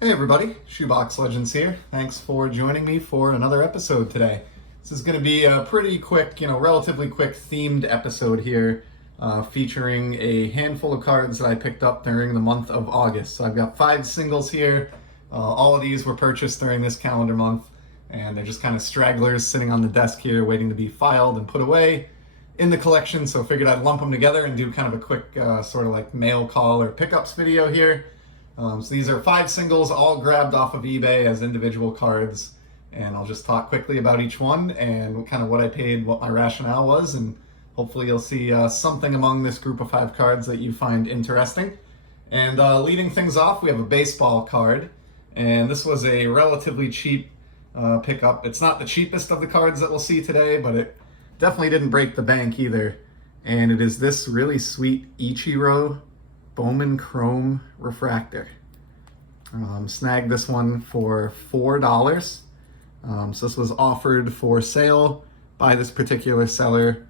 Hey everybody, Shoebox Legends here. Thanks for joining me for another episode today. This is going to be a pretty quick, relatively quick themed episode here, featuring a handful of cards that I picked up during the month of August. So I've got 5 singles here. All of these were purchased during this calendar month, and they're just kind of stragglers sitting on the desk here waiting to be filed and put away in the collection. So I figured I'd lump them together and do kind of a quick sort of like mail call or pickups video here. So these are 5 singles, all grabbed off of eBay as individual cards, and I'll just talk quickly about each one and kind of what I paid, what my rationale was, and hopefully you'll see something among this group of 5 cards that you find interesting. And leading things off, we have a baseball card, and this was a relatively cheap pickup. It's not the cheapest of the cards that we'll see today, but it definitely didn't break the bank either. And it is this really sweet Ichiro Bowman Chrome Refractor. Snagged this one for $4. So this was offered for sale by this particular seller.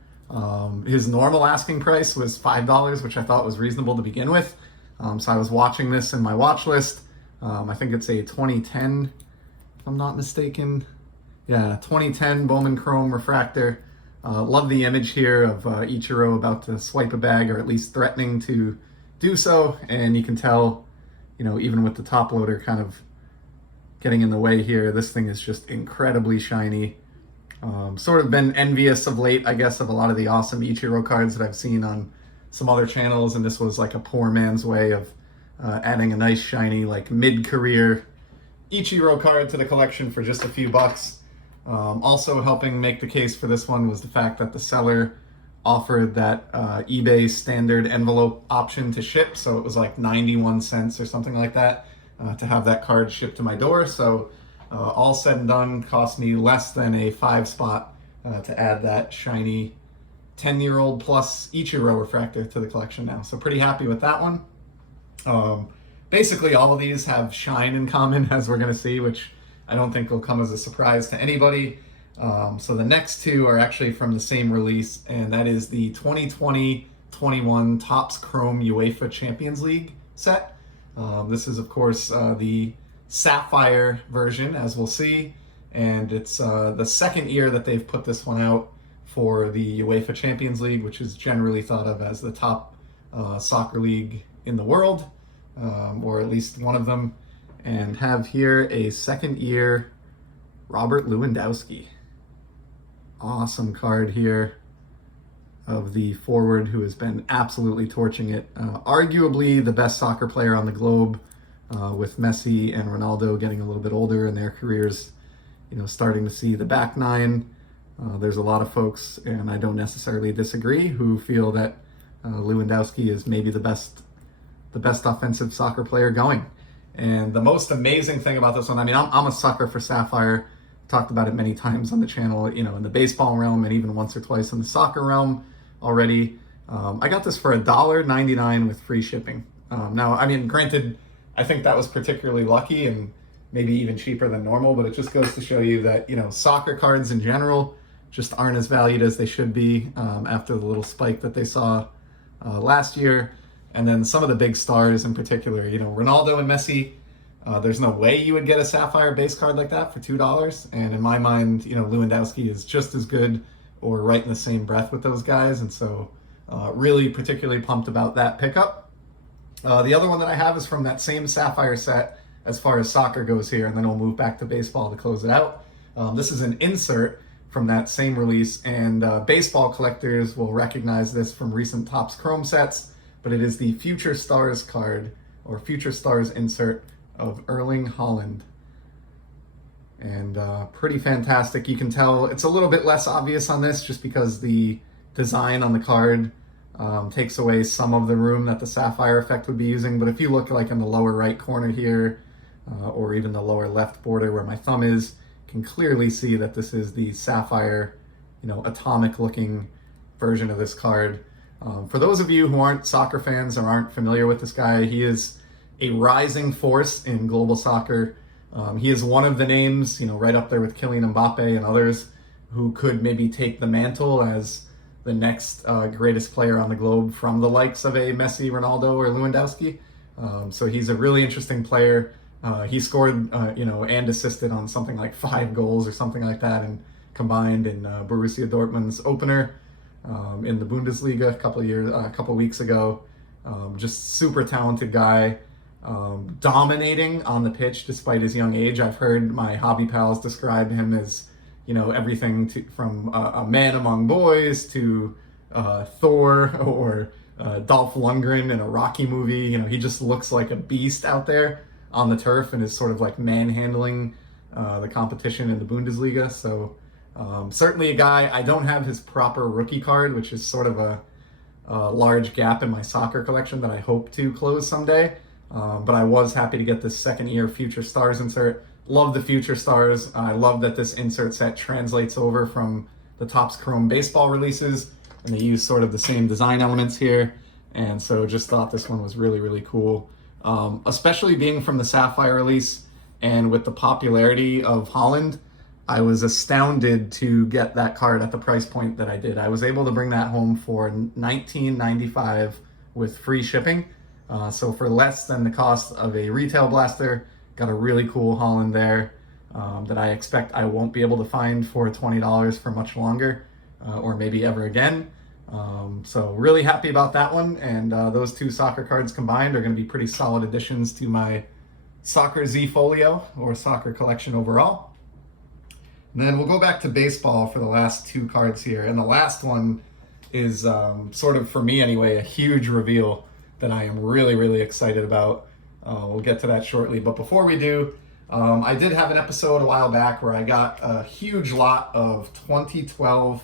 His normal asking price was $5, which I thought was reasonable to begin with. So I was watching this in my watch list. I think it's a 2010, if I'm not mistaken. Yeah, 2010 Bowman Chrome Refractor. Love the image here of Ichiro about to swipe a bag, or at least threatening to do so, and you can tell, even with the top loader kind of getting in the way here, this thing is just incredibly shiny. Sort of been envious of late, I guess, of a lot of the awesome Ichiro cards that I've seen on some other channels, and this was like a poor man's way of adding a nice shiny, like mid-career Ichiro card to the collection for just a few bucks. Also helping make the case for this one was the fact that the seller offered that eBay standard envelope option to ship, so it was like 91 cents or something like that to have that card shipped to my door. So all said and done, cost me less than a 5 spot to add that shiny 10-year-old plus Ichiro Refractor to the collection now. So pretty happy with that one. Basically all of these have shine in common, as we're going to see, which I don't think will come as a surprise to anybody. So the next 2 are actually from the same release, and that is the 2020-21 Topps Chrome UEFA Champions League set. This is, of course, the Sapphire version, as we'll see, and it's the second year that they've put this one out for the UEFA Champions League, which is generally thought of as the top soccer league in the world, or at least one of them, and have here a second year Robert Lewandowski. Awesome card here of the forward who has been absolutely torching it. Arguably the best soccer player on the globe, with Messi and Ronaldo getting a little bit older in their careers, starting to see the back nine. There's a lot of folks, and I don't necessarily disagree, who feel that Lewandowski is maybe the best offensive soccer player going. And the most amazing thing about this one, I'm a sucker for Sapphire. Talked about it many times on the channel, in the baseball realm, and even once or twice in the soccer realm already. I got this for $1.99 with free shipping. Now, granted, I think that was particularly lucky and maybe even cheaper than normal, but it just goes to show you that, soccer cards in general just aren't as valued as they should be after the little spike that they saw last year. And then some of the big stars in particular, Ronaldo and Messi, there's no way you would get a Sapphire base card like that for $2. And in my mind, Lewandowski is just as good or right in the same breath with those guys. And so really particularly pumped about that pickup. The other one that I have is from that same Sapphire set as far as soccer goes here, and then we'll move back to baseball to close it out. This is an insert from that same release, and baseball collectors will recognize this from recent Topps Chrome sets, but it is the Future Stars card, or Future Stars insert, of Erling Haaland. And pretty fantastic. You can tell it's a little bit less obvious on this just because the design on the card takes away some of the room that the Sapphire effect would be using. But if you look like in the lower right corner here, or even the lower left border where my thumb is, you can clearly see that this is the Sapphire, atomic looking version of this card. For those of you who aren't soccer fans or aren't familiar with this guy, he is a rising force in global soccer. He is one of the names, right up there with Kylian Mbappe and others, who could maybe take the mantle as the next greatest player on the globe from the likes of a Messi, Ronaldo, or Lewandowski. So he's a really interesting player. He scored, and assisted on something like 5 goals or something like that, and combined in Borussia Dortmund's opener in the Bundesliga a couple weeks ago. Just super talented guy, dominating on the pitch despite his young age. I've heard my hobby pals describe him as, everything from a man among boys to Thor or Dolph Lundgren in a Rocky movie. He just looks like a beast out there on the turf and is sort of like manhandling the competition in the Bundesliga. So certainly a guy. I don't have his proper rookie card, which is sort of a large gap in my soccer collection that I hope to close someday. But I was happy to get this second year Future Stars insert. Love the Future Stars. I love that this insert set translates over from the Topps Chrome baseball releases, and they use sort of the same design elements here. And so just thought this one was really, really cool. Especially being from the Sapphire release and with the popularity of Holland, I was astounded to get that card at the price point that I did. I was able to bring that home for $19.95 with free shipping. So for less than the cost of a retail blaster, got a really cool Holland there that I expect I won't be able to find for $20 for much longer, or maybe ever again. So really happy about that one, and those two soccer cards combined are going to be pretty solid additions to my Soccer Z Folio, or soccer collection overall. And then we'll go back to baseball for the last two cards here, and the last one is sort of, for me anyway, a huge reveal that I am really, really excited about. We'll get to that shortly, but before we do, I did have an episode a while back where I got a huge lot of 2012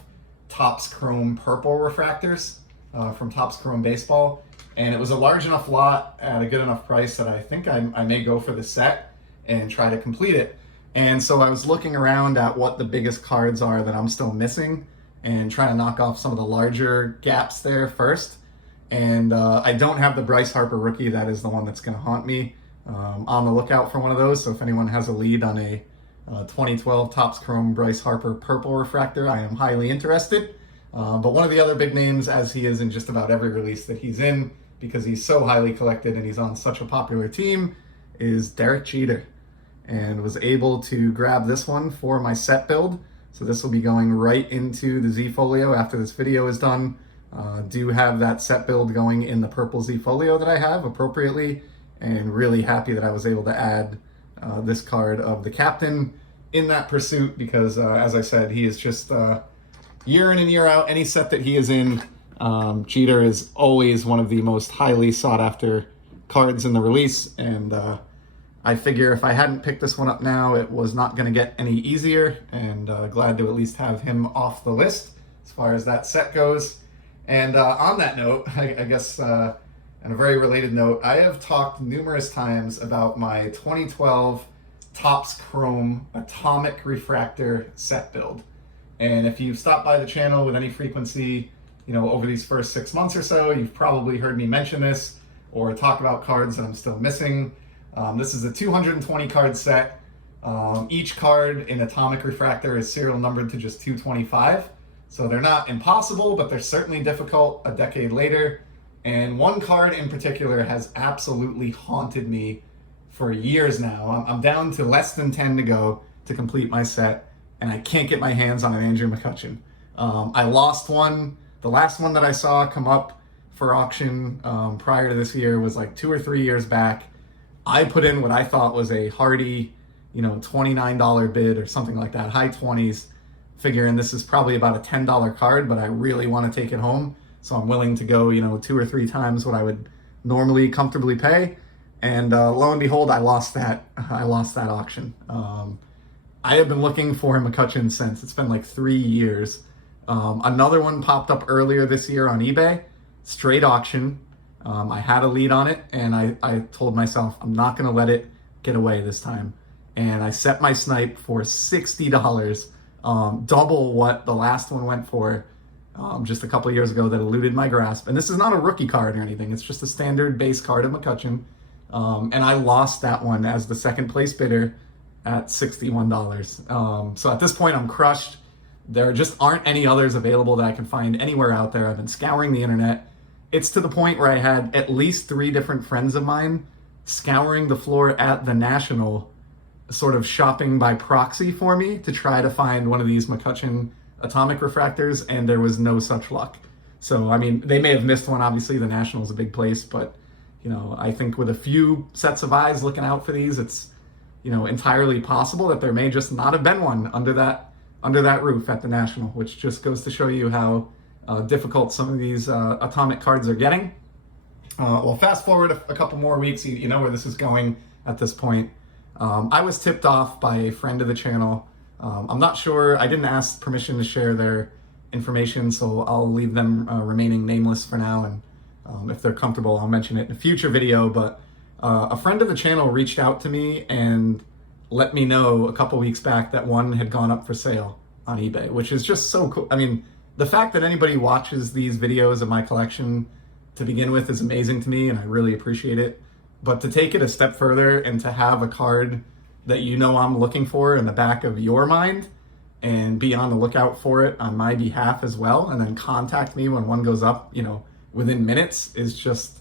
Topps Chrome purple refractors from Topps Chrome Baseball, and it was a large enough lot at a good enough price that I think I may go for the set and try to complete it. And so I was looking around at what the biggest cards are that I'm still missing and trying to knock off some of the larger gaps there first. And I don't have the Bryce Harper rookie. That is the one that's going to haunt me. On the lookout for one of those, so if anyone has a lead on a 2012 Topps Chrome Bryce Harper purple refractor, I am highly interested. But one of the other big names, as he is in just about every release that he's in, because he's so highly collected and he's on such a popular team, is Derek Jeter. And was able to grab this one for my set build. So this will be going right into the Z Folio after this video is done. Do have that set build going in the purple Z Folio that I have appropriately, and really happy that I was able to add this card of the captain in that pursuit, because as I said, he is just year in and year out, any set that he is in, Jeter is always one of the most highly sought after cards in the release. And I figure if I hadn't picked this one up now, it was not going to get any easier, and glad to at least have him off the list as far as that set goes. And on that note, I guess, on a very related note, I have talked numerous times about my 2012 Topps Chrome Atomic Refractor set build. And if you've stopped by the channel with any frequency, over these first 6 months or so, you've probably heard me mention this or talk about cards that I'm still missing. This is a 220 card set. Each card in Atomic Refractor is serial numbered to just 225. So they're not impossible, but they're certainly difficult a decade later. And one card in particular has absolutely haunted me for years now. I'm down to less than 10 to go to complete my set, and I can't get my hands on an Andrew McCutchen. I lost one. The last one that I saw come up for auction prior to this year was like 2 or 3 years back. I put in what I thought was a hearty, $29 bid or something like that, high 20s, figuring this is probably about a $10 card, but I really want to take it home. So I'm willing to go, 2 or 3 times what I would normally comfortably pay. And lo and behold, I lost that auction. I have been looking for McCutchen since. It's been like 3 years. Another one popped up earlier this year on eBay, straight auction. I had a lead on it, and I told myself I'm not going to let it get away this time. And I set my snipe for $60, double what the last one went for just a couple of years ago that eluded my grasp. And this is not a rookie card or anything. It's just a standard base card of McCutchen. And I lost that one as the second place bidder at $61. So at this point, I'm crushed. There just aren't any others available that I can find anywhere out there. I've been scouring the internet. It's to the point where I had at least 3 different friends of mine scouring the floor at the National, sort of shopping by proxy for me to try to find one of these McCutcheon atomic refractors, and there was no such luck. So, I mean, they may have missed one. Obviously, the National's a big place, but, you know, I think with a few sets of eyes looking out for these, it's, you know, entirely possible that there may just not have been one under that roof at the National, which just goes to show you how difficult some of these atomic cards are getting. Well, fast forward a couple more weeks, you know where this is going at this point. I was tipped off by a friend of the channel. I'm not sure, I didn't ask permission to share their information, so I'll leave them remaining nameless for now, and if they're comfortable, I'll mention it in a future video. But a friend of the channel reached out to me and let me know a couple weeks back that one had gone up for sale on eBay, which is just so cool. I mean, the fact that anybody watches these videos of my collection to begin with is amazing to me, and I really appreciate it. But to take it a step further and to have a card that you know I'm looking for in the back of your mind and be on the lookout for it on my behalf as well, and then contact me when one goes up, you know, within minutes, is just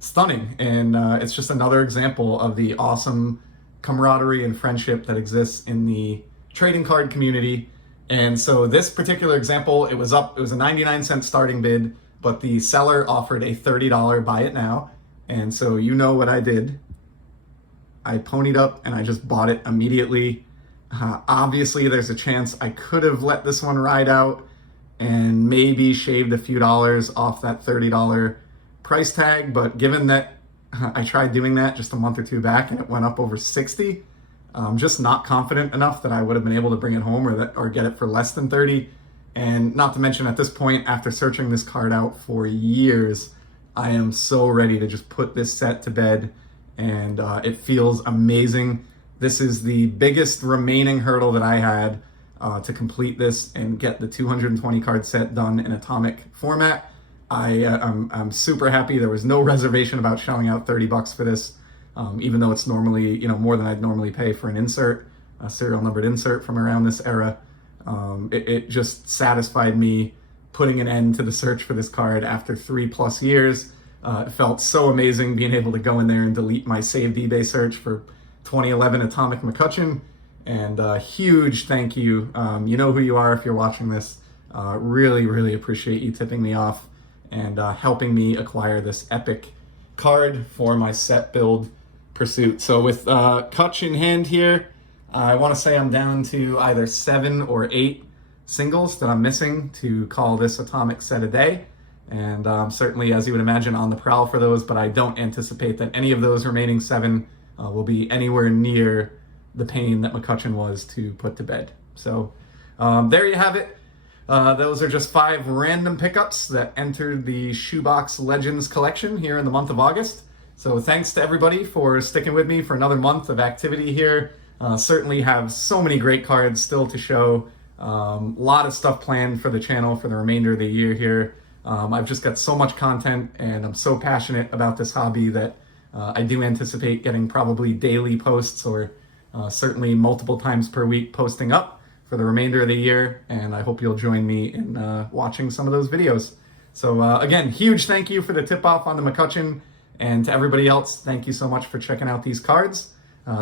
stunning. And it's just another example of the awesome camaraderie and friendship that exists in the trading card community. And so this particular example, it was a 99-cent starting bid, but the seller offered a $30 buy it now. And so you know what I did. I ponied up and I just bought it immediately. Obviously, there's a chance I could have let this one ride out and maybe shaved a few dollars off that $30 price tag. But given that I tried doing that just a month or two back and it went up over 60, I'm just not confident enough that I would have been able to bring it home or get it for less than 30. And not to mention, at this point, after searching this card out for years, I am so ready to just put this set to bed, and it feels amazing. This is the biggest remaining hurdle that I had to complete this and get the 220 card set done in atomic format. I'm super happy. There was no reservation about shelling out $30 for this, even though it's normally, you know, more than I'd normally pay for an insert, a serial numbered insert from around this era. It just satisfied me putting an end to the search for this card after 3+ years. It felt so amazing being able to go in there and delete my saved eBay search for 2011 Atomic McCutcheon. And huge thank you. You know who you are if you're watching this. Really, really appreciate you tipping me off and helping me acquire this epic card for my set build pursuit. So with Kutch in hand here, I want to say I'm down to either 7 or 8 singles that I'm missing to call this atomic set a day. And certainly, as you would imagine, on the prowl for those, but I don't anticipate that any of those remaining 7 will be anywhere near the pain that McCutcheon was to put to bed. So there you have it. Those are just 5 random pickups that entered the Shoebox Legends collection here in the month of August. So thanks to everybody for sticking with me for another month of activity here. Certainly have so many great cards still to show. Lot of stuff planned for the channel for the remainder of the year here. I've just got so much content, and I'm so passionate about this hobby that I do anticipate getting probably daily posts, or certainly multiple times per week posting up for the remainder of the year. And I hope you'll join me in watching some of those videos. So again, huge thank you for the tip off on the McCutcheon, and to everybody else, thank you so much for checking out these cards.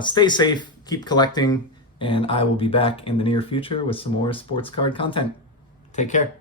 Stay safe, keep collecting, and I will be back in the near future with some more sports card content. Take care.